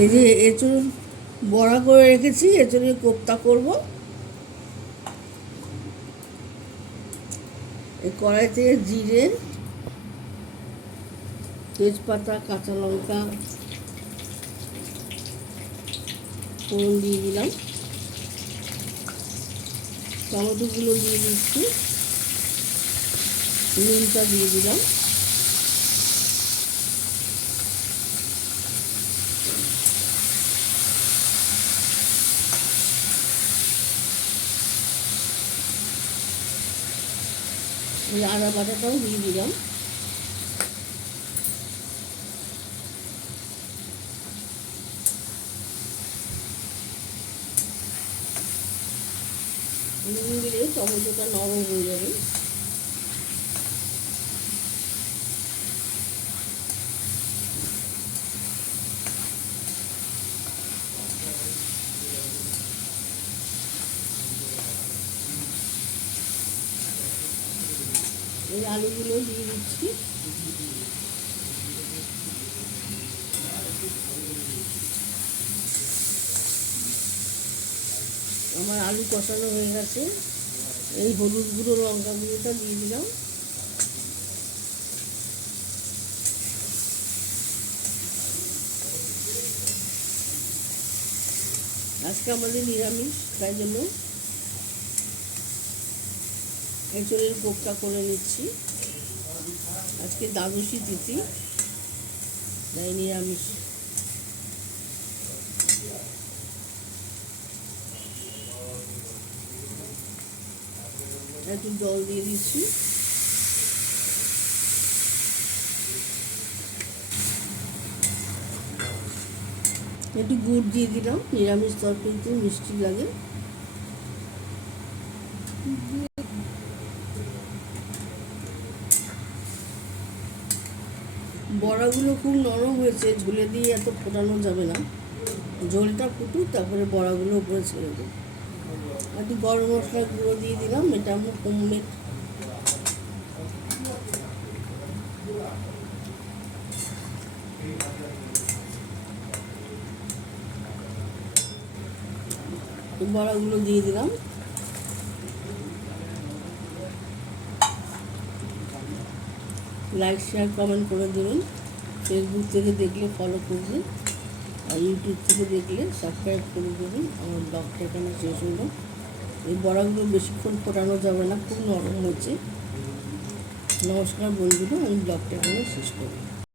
এই যে এঁচড় বড়া করে রেখেছি, এঁচড়ের কোপ্তা করব। এই কড়াইতে জিরে, তেজপাতা, কাঁচা লঙ্কা ফোড়ন দিয়ে দিলাম। টমেটোগুলো দিয়ে দিচ্ছি, নুনটা দিয়ে দিলাম। এই আদা বাটাটাও দিয়ে দিলাম। নুন দিলে টমেটোটা নরম হয়ে যাবে। এই আলুগুলো দিয়ে দিচ্ছি। আমার আলু কষানো হয়ে গেছে। এই হলুদ গুঁড়ো, লঙ্কা গুঁড়োটা দিয়ে দিলাম। আজকে আমাদের নিরামিষ, তাই জন্য এঁচড়ের কোপ্তা করে নিচ্ছি। আজকে দ্বাদশী তিথি, তাই নিরামিষ। একটু জল দিয়ে দিচ্ছি। একটু গুড় দিয়ে দিলাম, নিরামিষ তরকারিতে মিষ্টি লাগে। বড়াগুলো খুব নরম হয়েছে, ঝোলে দিয়ে এত ফোটানো যাবে না। ঝোলটা ফুটুক, তারপরে বড়াগুলো উপরে ছেড়ে দেবো। একটু গরম মশলা গুঁড়ো দিয়ে দিলাম, এটা আমার হোমমেড। বড়াগুলো দিয়ে দিলাম। লাইক, শেয়ার, কমেন্ট করে দেবেন। ফেসবুক থেকে দেখলে ফলো করবেন, আর ইউটিউব থেকে দেখলে সাবস্ক্রাইব করে দেবেন। আমার ব্লগটা এখানে শেষ হলো। এই বড়াগুলো বেশিক্ষণ ফোটানো যাবে না, খুব নরম হয়েছে। নমস্কার বন্ধুরা, আমি ব্লগটা এখানে শেষ করি।